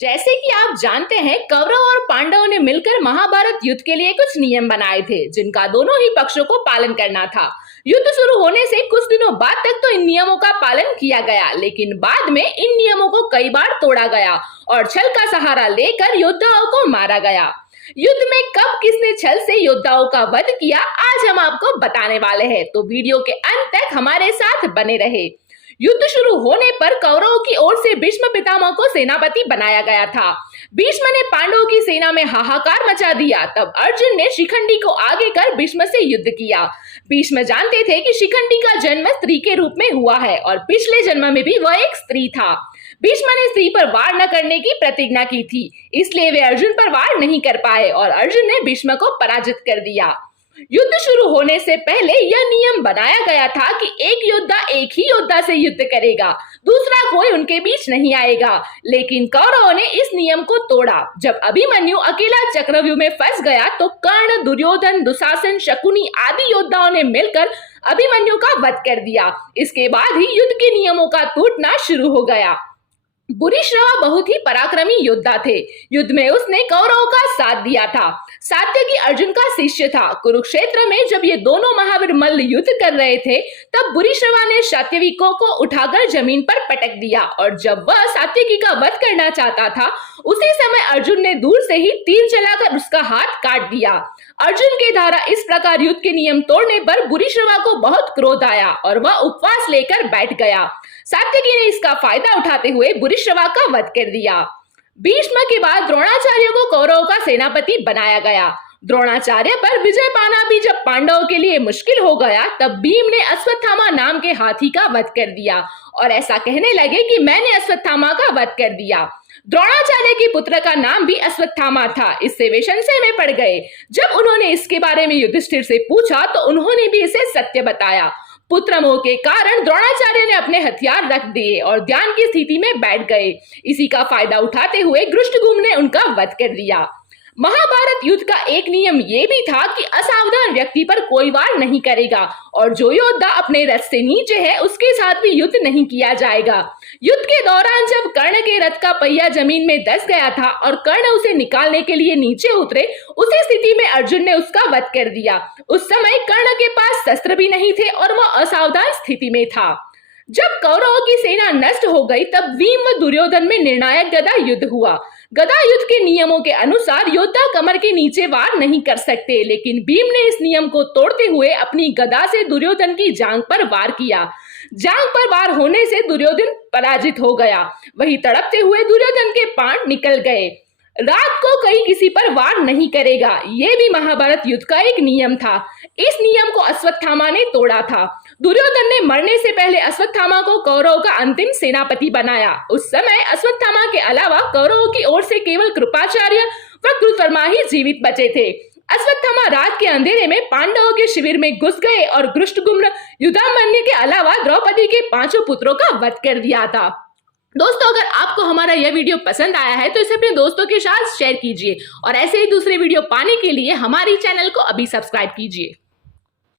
जैसे कि आप जानते हैं, कौरव और पांडवों ने मिलकर महाभारत युद्ध के लिए कुछ नियम बनाए थे जिनका दोनों ही पक्षों को पालन करना था। युद्ध शुरू होने से कुछ दिनों बाद तक तो इन नियमों का पालन किया गया, लेकिन बाद में इन नियमों को कई बार तोड़ा गया और छल का सहारा लेकर योद्धाओं को मारा गया। युद्ध में कब किसने छल से योद्धाओं का वध किया, आज हम आपको बताने वाले हैं, तो वीडियो के अंत तक हमारे साथ बने रहे। युद्ध शुरू होने पर कौरवों की ओर से भीष्म पितामह को सेनापति बनाया गया था। भीष्म ने पांडवों की सेना में हाहाकार मचा दिया। तब अर्जुन ने शिखंडी को आगे कर भीष्म से युद्ध किया। भीष्म जानते थे कि शिखंडी का जन्म स्त्री के रूप में हुआ है और पिछले जन्म में भी वह एक स्त्री था। भीष्म ने स्त्री पर वार न करने की प्रतिज्ञा की थी, इसलिए वे अर्जुन पर वार नहीं कर पाए और अर्जुन ने भीष्म को पराजित कर दिया। युद्ध शुरू होने से पहले यह नियम बनाया गया था कि एक योद्धा एक ही योद्धा से युद्ध करेगा, दूसरा कोई उनके बीच नहीं आएगा। लेकिन कौरवों ने इस नियम को तोड़ा। जब अभिमन्यु अकेला चक्रव्यूह में फंस गया तो कर्ण, दुर्योधन, दुशासन, शकुनी आदि योद्धाओं ने मिलकर अभिमन्यु का वध कर दिया। इसके बाद ही युद्ध के नियमों का टूटना शुरू हो गया। भूरिश्रवा बहुत ही पराक्रमी योद्धा थे। युद्ध में उसने कौरवों का साथ दिया था। सात्यकी अर्जुन का शिष्य था। कुरुक्षेत्र में जब ये दोनों महावीर मल्ल युद्ध कर रहे थे, तब भूरिश्रवा ने सात्यकी को उठाकर जमीन पर पटक दिया और जब वह सात्यकी का वध करना चाहता था, उसी समय अर्जुन ने दूर से ही तीर चलाकर उसका हाथ काट दिया। अर्जुन के द्वारा इस प्रकार युद्ध के नियम तोड़ने पर भूरिश्रवा को बहुत क्रोध आया और वह उपवास लेकर बैठ गया। सात्यकी ने इसका फायदा उठाते हुए भूरिश्रवा का वध कर दिया। भीष्म के बाद द्रोणाचार्य को कौरवों का सेनापति बनाया गया। द्रोणाचार्य पर विजय पाना भी जब पांडवों के लिए मुश्किल हो गया, तब भीम ने अश्वत्थामा नाम के हाथी का वध कर दिया और ऐसा कहने लगे कि मैंने अश्वत्थामा का वध कर दिया। द्रोणाचार्य के पुत्र का नाम भी अश्वत्थामा था। इससे वे संशय में पड़ गए। जब उन्होंने इसके बारे में युधिष्ठिर से पूछा तो उन्होंने भी इसे सत्य बताया। पुत्र मोह के कारण द्रोणाचार्य ने अपने हथियार रख दिए और ध्यान की स्थिति में बैठ गए। इसी का फायदा उठाते हुए धृष्टद्युम्न ने उनका वध कर दिया। महाभारत युद्ध का एक नियम ये भी था कि असावधान व्यक्ति पर कोई वार नहीं करेगा और जो योद्धा अपने रथ से नीचे है उसके साथ भी युद्ध नहीं किया जाएगा। युद्ध के दौरान जब कर्ण के रथ का पहिया जमीन में धंस गया था और कर्ण उसे निकालने के लिए नीचे उतरे, उसी स्थिति में अर्जुन ने उसका वध कर दिया। उस समय कर्ण के पास शस्त्र भी नहीं थे और वह असावधान स्थिति में था। जब कौरवों की सेना नष्ट हो गई, तब भीम व दुर्योधन में निर्णायक गदा युद्ध हुआ। गदा युद्ध के नियमों के अनुसार योद्धा कमर के नीचे वार नहीं कर सकते, लेकिन भीम ने इस नियम को तोड़ते हुए अपनी गदा से दुर्योधन की जांघ पर वार किया। जांघ पर वार होने से दुर्योधन पराजित हो गया। वही तड़पते हुए दुर्योधन के प्राण निकल गए। रात को कहीं किसी पर वार नहीं करेगा, यह भी महाभारत युद्ध का एक नियम था। इस नियम को अश्वत्थामा ने तोड़ा था। दुर्योधन ने मरने से पहले अश्वत्थामा को कौरवों का अंतिम सेनापति बनाया। उस समय अश्वत्थामा के अलावा कौरवों की ओर से केवल कृपाचार्य व कृतवर्मा ही जीवित बचे थे। अश्वत्थामा रात के अंधेरे में पांडवों के शिविर में घुस गए और धृष्टद्युम्न, युधामन्यु के अलावा द्रौपदी के 5 पुत्रों का वध कर दिया था। दोस्तों, अगर आपको हमारा यह वीडियो पसंद आया है तो इसे अपने दोस्तों के साथ शेयर कीजिए और ऐसे ही दूसरे वीडियो पाने के लिए हमारी चैनल को अभी सब्सक्राइब कीजिए।